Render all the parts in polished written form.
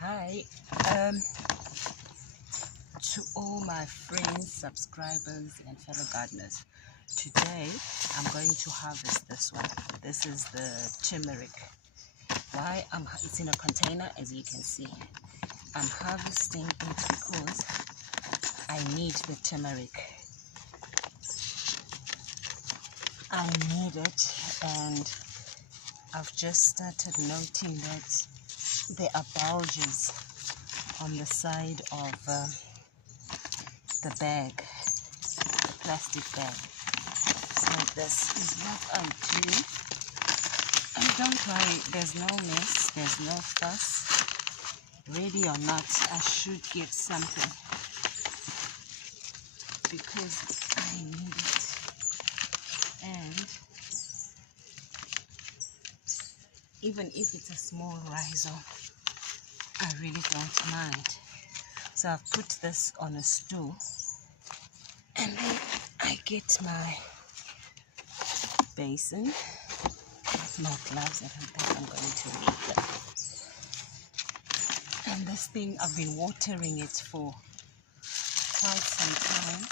Hi, to all my friends, subscribers, and fellow gardeners. Today, I'm going to harvest this one. This is the turmeric. It's in a container, as you can see. I'm harvesting it because I need the turmeric. I need it, and I've just started noting that there are bulges on the side of the bag, the plastic bag. So this is what I do. And don't worry, there's no mess, there's no fuss. Ready or not, I should get something because I need it. And even if it's a small rhizome, I really don't mind. So I've put this on a stool, and then I get my basin with my gloves. I don't think I'm going to need them. And this thing, I've been watering it for quite some time.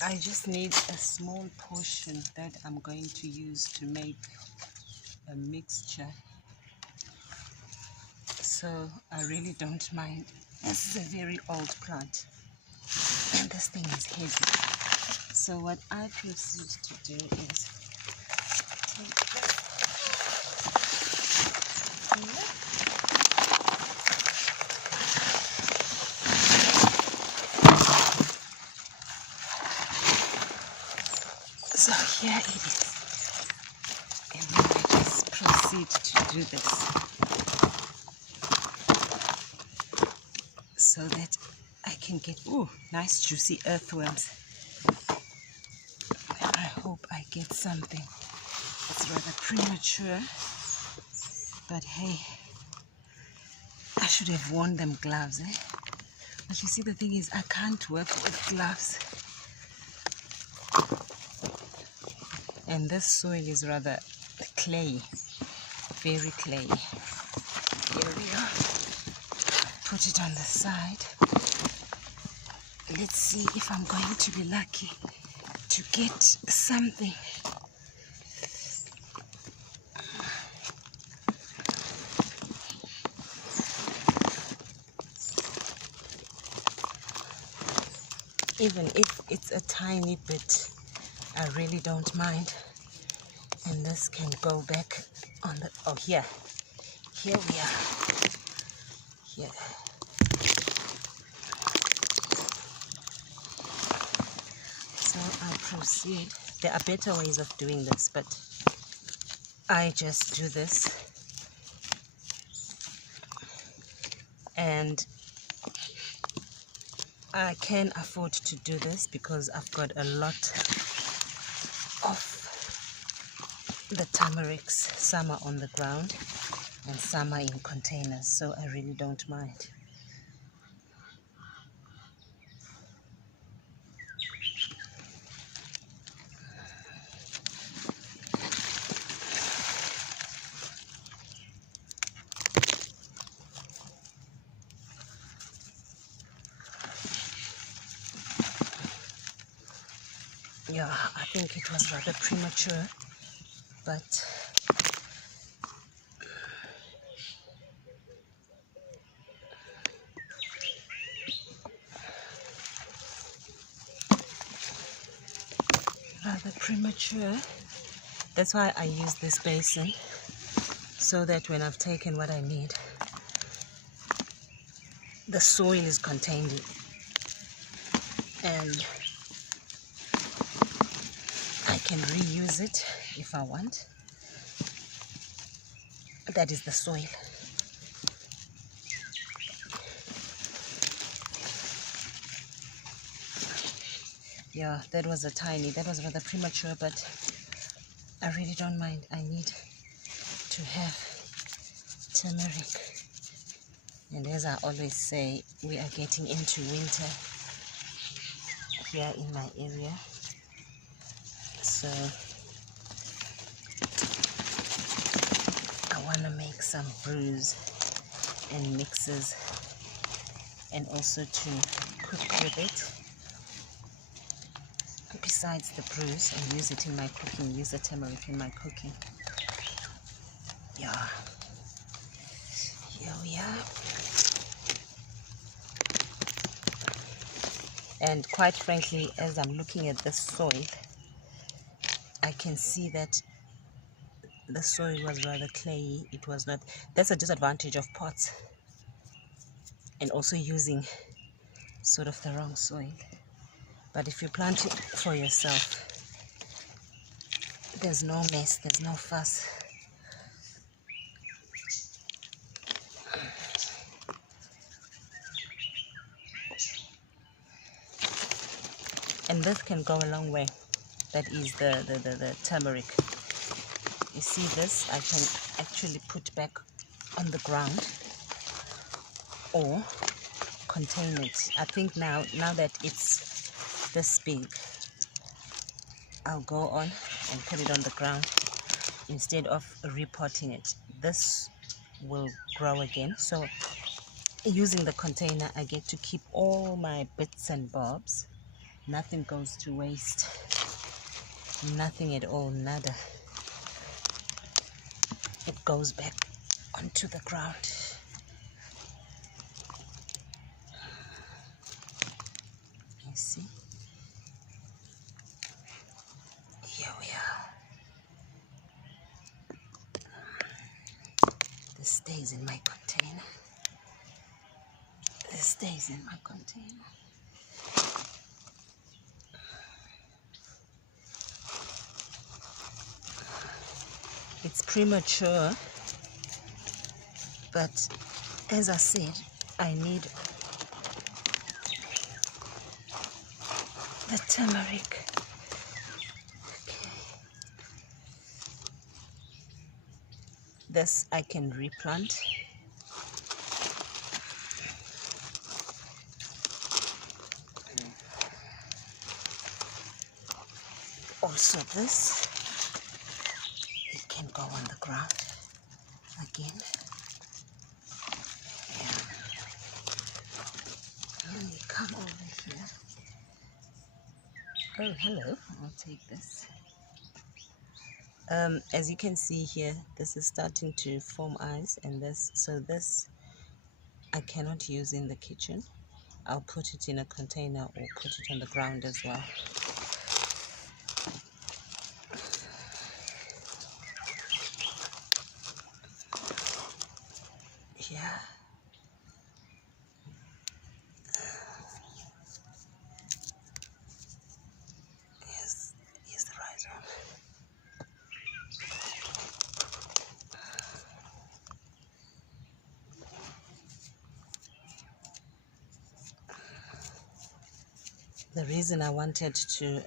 I just need a small portion that I'm going to use to make a mixture. So I really don't mind. This is a very old plant, and this thing is heavy. So what I proceed to do is take this here. So here it is, and then I just proceed to do this so that I can get nice juicy earthworms. And I hope I get something. It's rather premature, but hey, I should have worn them gloves, eh? But you see, the thing is, I can't work with gloves. And this soil is rather clay, very clay. Here we are. Put it on the side. Let's see if I'm going to be lucky to get something. Even if it's a tiny bit, I really don't mind. And this can go back on the, here we are, here. So I proceed. There are better ways of doing this, but I just do this. And I can afford to do this because I've got a lot of the turmerics. Some are on the ground and some are in containers, so I really don't mind. Yeah, I think it was rather premature, but That's why I use this basin, so that when I've taken what I need, the soil is contained in, and I can reuse it if I want. That is the soil. Yeah, that was rather premature, but I really don't mind. I need to have turmeric. And as I always say, we are getting into winter here in my area. So some brews and mixes, and also to cook with it. Besides the brews, and use it in my cooking, use the turmeric in my cooking. Yeah, here we are. And quite frankly, as I'm looking at this soil, I can see that the soil was rather clayey. It was not. That's a disadvantage of pots, and also using sort of the wrong soil. But if you plant it for yourself, there's no mess, there's no fuss. And this can go a long way. That is the turmeric. You see this, I can actually put back on the ground or contain it. I think now that it's this big, I'll go on and put it on the ground instead of repotting it. This will grow again. So using the container, I get to keep all my bits and bobs. Nothing goes to waste. Nothing at all, nada. It goes back onto the ground. You see? Here we are. This stays in my container. This stays in my container. It's premature, but as I said, I need the turmeric. Okay. This I can replant. Also this, it can go on the ground again. Yeah. Let me come over here. Oh, hello. I'll take this. As you can see here, this is starting to form eyes, and this I cannot use in the kitchen. I'll put it in a container or put it on the ground as well. Yeah. Here's the right one. The reason I wanted to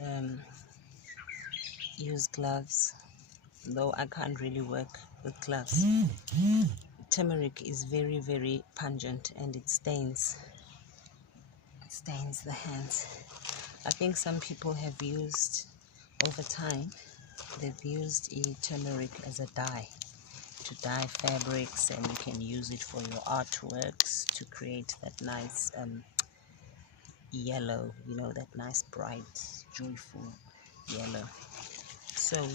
use gloves, though I can't really work with gloves, turmeric is very, very pungent, and it stains the hands. I think some people have used, over time, they've used turmeric as a dye, to dye fabrics, and you can use it for your artworks to create that nice yellow, you know, that nice bright joyful yellow. So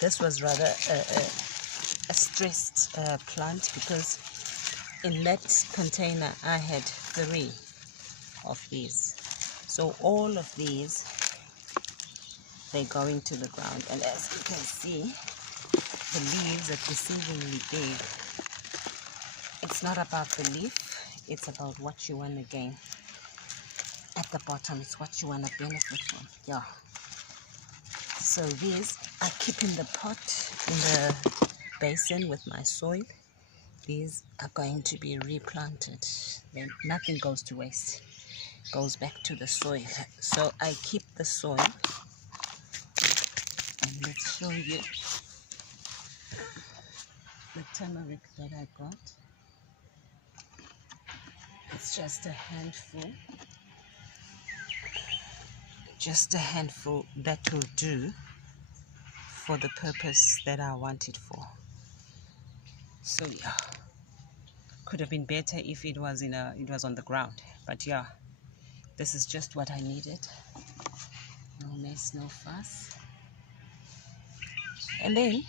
this was rather a stressed plant, because in that container I had 3 of these. So all of these, they go into the ground, and as you can see, the leaves are deceivingly big. It's not about the leaf, it's about what you want to gain. At the bottom, it's what you want to benefit from. Yeah. So these I keep in the pot, in the basin with my soil. These are going to be replanted. Then nothing goes to waste. Goes back to the soil. So I keep the soil, and let's show you the turmeric that I got. It's just a handful. Just a handful that will do for the purpose that I want it for. So yeah, could have been better if it was on the ground, but yeah, this is just what I needed. No mess, no fuss. And then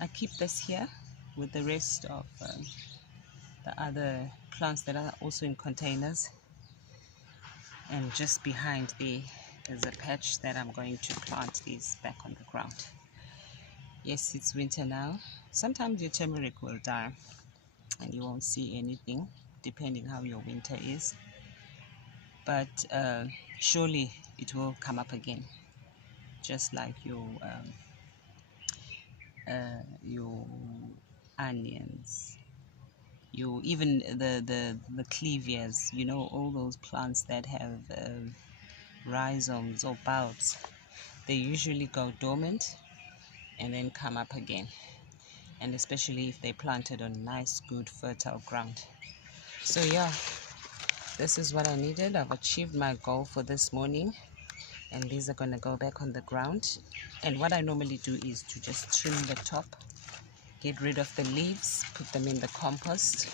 I keep this here with the rest of the other plants that are also in containers. And just behind there is a patch that I'm going to plant these back on the ground. Yes, it's winter now. Sometimes your turmeric will die and you won't see anything, depending how your winter is. But surely it will come up again, just like your onions, even the clevias, all those plants that have rhizomes or bulbs. They usually go dormant and then come up again, and especially if they're planted on nice, good, fertile ground. So yeah, this is what I needed. I've achieved my goal for this morning, and these are going to go back on the ground. And what I normally do is to just trim the top, get rid of the leaves, put them in the compost,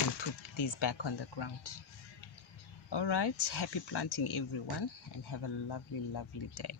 and put these back on the ground. All right, happy planting everyone, and have a lovely, lovely day.